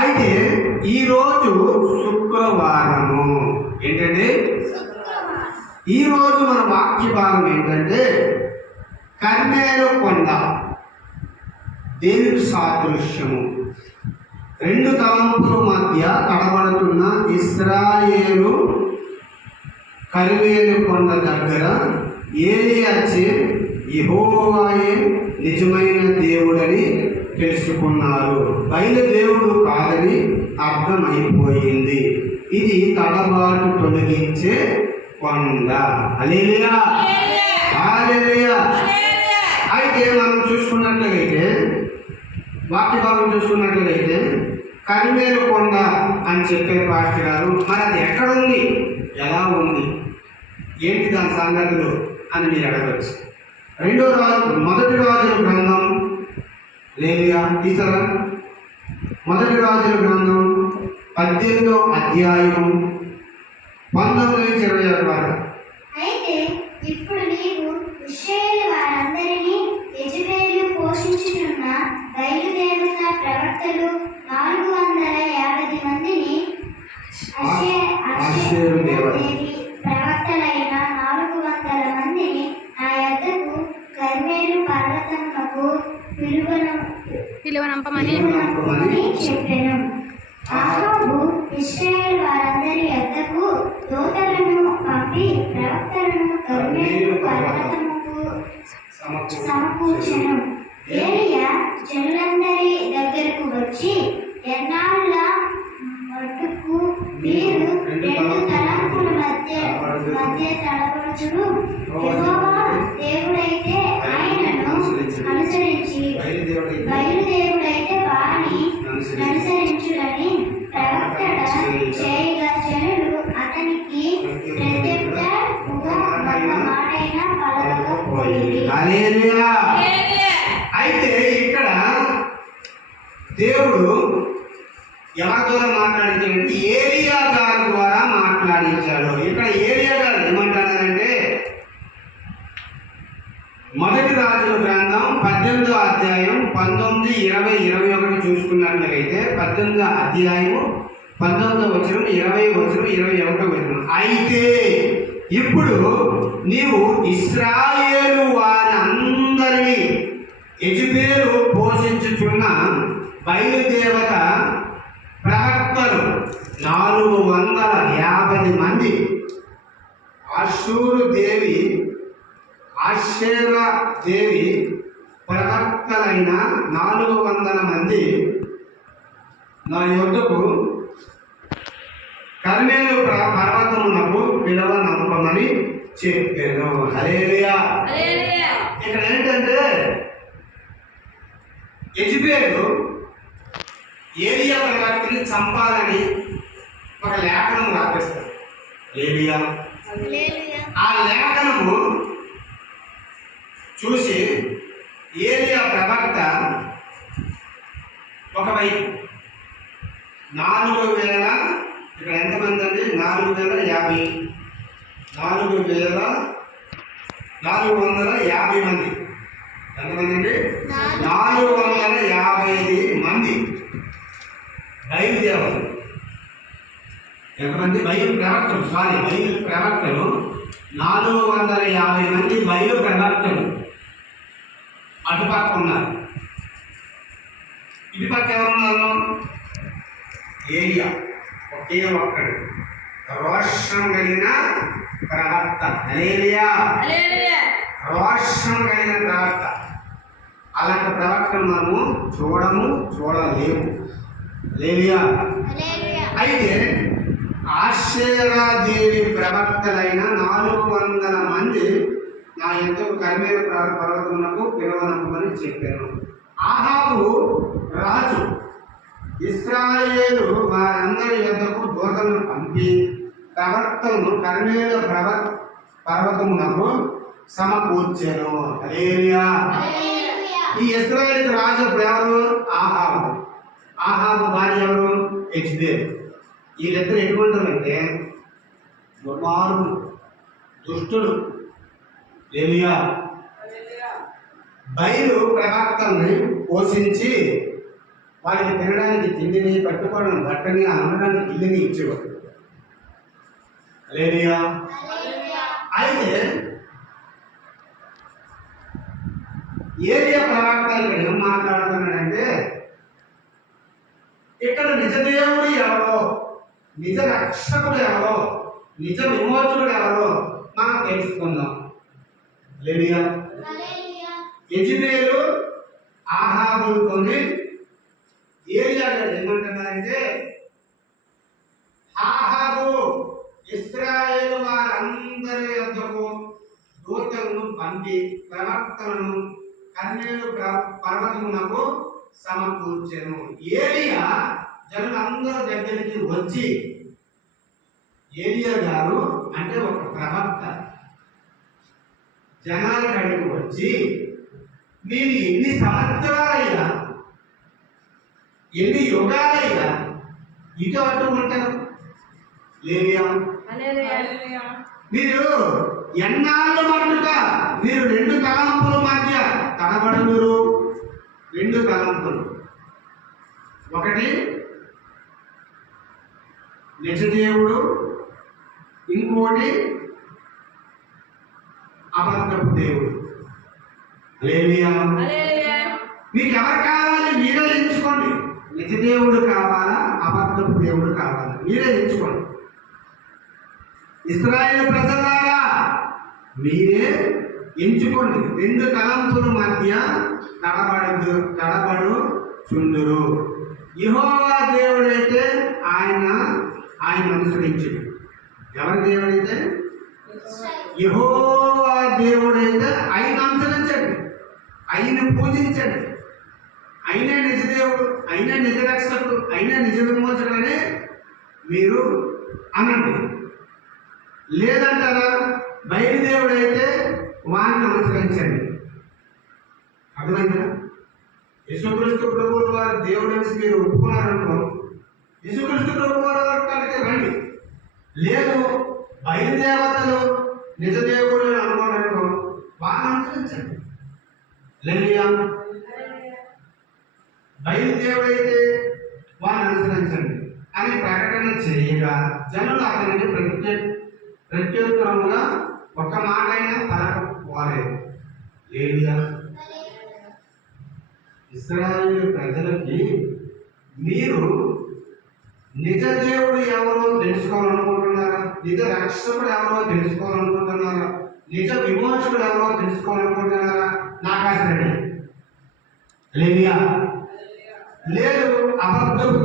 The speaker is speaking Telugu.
అయితే ఈరోజు శుక్రవారము ఏంటంటే ఈరోజు మన వాక్య భాగం ఏంటంటే కర్మేలు కొండ దేవుని సాదృశ్యము. రెండు తలంపుల మధ్య తడబడుతున్న ఇశ్రాయేలు కర్మేలు కొండ దగ్గర ఏలియా యెహోవాయే నిజమైన దేవుడని తెలుసుకున్నారు. బయలుదేవుడు కాదని అర్థమైపోయింది. ఇది తడబాటు తొలగించే కొండ. హల్లెలూయా, హల్లెలూయా. అయితే మనం చూసుకున్నట్లయితే వాక్య భాగం చూసుకున్నట్లయితే కర్మేలు కొండ అని చెప్పే పాస్టర్ గారు, మరి అది ఎక్కడ ఉంది, ఎలా ఉంది, ఏంటి దాని సంగతులు అని మీరు అడగవచ్చు. మొదటి రాజుల గ్రంథం లేవియా తీసారా? మొదటి రాజుల గ్రంథం 18వ అధ్యాయం 19-26 వరకు. అయితే ఇప్పుడు నీవు ఇశ్రాయేలు వారందరినీ యెజెబెలు పోషించుచున్న బయలుదేరుతున్న ప్రవక్తలు 450 మందిని అషేరు దేవి ప్రవక్తలైన 400 మందిని నా యొద్దకు కర్మేలు పర్వతమునకు పిలువనంపమని చెప్పెను. అహాబు ఇశ్రాయేలు వారందరి యొద్దకు దూతలను పంపి ప్రవక్తలను కర్మేలు పర్వతముకు సమకూర్చెను. ఏలియా జనులందరి దగ్గరకు వచ్చి, ఎన్నాళ్ళ మట్టుకు మీరు రెండు తలంపుల మధ్య తడబడుచును? యెహోవా దేవుడైతే ఆయనను అనుసరించి, బయలుదేవుడైతే వారిని అనుసరించుడని ప్రవక్త చేయగా జనులు అతనికి ప్రత్యుత్తరముగా ఒక్క మాటైనా పలకకపోయిరి. అయితే ఇక్కడ దేవుడు ఎవరి ద్వారా మాట్లాడించాడంటే ఏలియా గారి ద్వారా మాట్లాడించాడు. ఇక్కడ ఏలియా గారు ఏమంటున్నారంటే మొదటి రాజుల గ్రంథం 18వ అధ్యాయం 19, 20, 21 చూసుకున్నట్లయితే 18వ అధ్యాయము 19వ వచనం, 20వ వచనం, 21వ వచనం. అయితే ఇప్పుడు నీవు ఇశ్రాయేలు వారి అందరినీ యెజెబెలు పోషించుచున్న బయలుదేవత ప్రవక్తలు 450 మంది ఆషేరా దేవి ప్రవక్తలైన 400 మంది నా యొద్దకు కర్మేలు పర్వతమునకు పిలువనంపమని చెప్పాను. హల్లెలూయా. ఇక్కడ ఏంటంటే యెజెబెలు ఏలియా ప్రవక్తని చంపాలని ఒక లేఖనం రాపిస్తారు. ఏలియా ఆ లేఖనము చూసి ఏలియా ప్రవక్త ఒకవైపు 4000, ఇక్కడ ఎంతమంది అండి? 450 మంది. ఎంతమంది అండి? 450 మంది బయలుదేవతలు. ఎంతమంది? బయలు ప్రవక్తలు 450 మంది బయలు ప్రవక్తలు అటుపక్క ఉన్నారు. ఇటుపక్క ఎవరున్నారు? ఏలియా ఒకే ఒక్కడు, రోషం కలిగిన ప్రవక్త. హల్లెలూయా, రోషం కలిగిన ప్రవక్త. అలాంటి ప్రవక్తను మనము చూడలేము. హల్లెలూయా. అయితే ఆషేరాదేవి ప్రవక్తలైన 400 మంది నా యొద్దకు కర్మేలు పర్వతమునకు పిలువనంపమని చెప్పాను. అహాబు రాజు ఇశ్రాయేలు వారందరి యొద్దకు దూతలను పంపి ప్రవక్తలను కర్మేలు పర్వతమునకు సమకూర్చెను. హల్లెలూయా. ఈ ఇశ్రాయేలు రాజు ఎవరు? ఆహాబు భార్య ఎవరు? యెజెబెలు. వీళ్ళిద్దరు ఎటువంటారంటే దుర్మార్గులు, దుష్టులు. హల్లెలూయా. బయలు ప్రవక్తల్ని పోషించి వాళ్ళకి తినడానికి తిండిని, కట్టుకోవడం బట్టని, ఉండడానికి ఇల్లుని ఇచ్చేవాడు. హల్లెలూయా. అయితే ఏలియా ప్రవక్త ఇక్కడ ఏం మాట్లాడుతున్నాడంటే, ఇక్కడ నిజ దేవుడు ఎవరో, నిజ రక్షకుడు ఎవరో, నిజ విమోచకుడు ఎవరో మనం తెలుసుకుందాం. హల్లెలూయా. యెజెబెలు ఆహాబుతోని ఏలియా గారు ఏమంటున్నారంటే, ఆహాబు ఇశ్రాయేలు వారందరి యొద్దకు దూతలను పంపి ప్రవక్తలను కర్మేలు పర్వతమునకు సమకూర్చెను. ఏలియా జనులందరి దగ్గరికి వచ్చి, ఏలియా గారు అంటే ఒక ప్రవక్త జనాల కాడికి వచ్చి, మీరు ఎన్ని సంవత్సరాలైనా, ఎన్ని యుగాలైనా ఇటు అటు ఉంటారు. మీరు ఎన్నాళ్ళు మట్టుగా మీరు రెండు తలంపుల మధ్య తడబడుదురు. రెండు తలంపులు, ఒకటి నిజదేవుడు, ఇంకోటి అబద్ధపు దేవుడు. హల్లెలూయా. మీకు ఎవరు కావాలి మీరే ఎంచుకోండి. నిజదేవుడు కావాలా, అబద్ధపు దేవుడు కావాలా, మీరే ఎంచుకోండి. ఇశ్రాయేలు ప్రజలారా మీరే ఎంచుకోండి. రెండు తలంపుల మధ్య తడబడు చుందురు. యెహోవా దేవుడైతే ఆయన అనుసరించడు. ఎవరి దేవుడైతే? యెహోవా దేవుడైతే ఆయన అనుసరించండి, ఆయన పూజించండి. అయినా నిజ దేవుడు, అయినా నిజ రక్షకుడు, అయినా నిజ విమోచకుడు అని మీరు అనండి. లేదంటారా? బయలుదేవుడైతే వారిని అనుసరించండి. అర్థమైందా? యేసుక్రీస్తు ప్రభువు వారి దేవుడు అనేసి మీరు ఒప్పుకున్నారనుకో, యేసుక్రీస్తు ప్రభువు వారికి రండి. లేదు బయలుదేవతలు నిజ దేవుడు అని అనుకోవడానికి వారిని అనుసరించండి. హల్లెలూయా. బయలుదేవుడైతే వారిని అనుసరించండి అని ప్రకటన చేయగా జనులు అతనిని ప్రత్యుత్తరముగా ఒక్క మాట అయినా పలకపోలేదు. హల్లెలూయా. ఇశ్రాయేలు ప్రజలకి మీరు నిజ దేవుడు ఎవరో తెలుసుకోవాలనుకుంటున్నారా? నిజ రక్షకుడు ఎవరో తెలుసుకోవాలనుకుంటున్నారా? నిజ విమోచకుడు ఎవరో తెలుసుకోవాలనుకుంటున్నారా? నాకు ఆశ లేదు. అబద్ధపు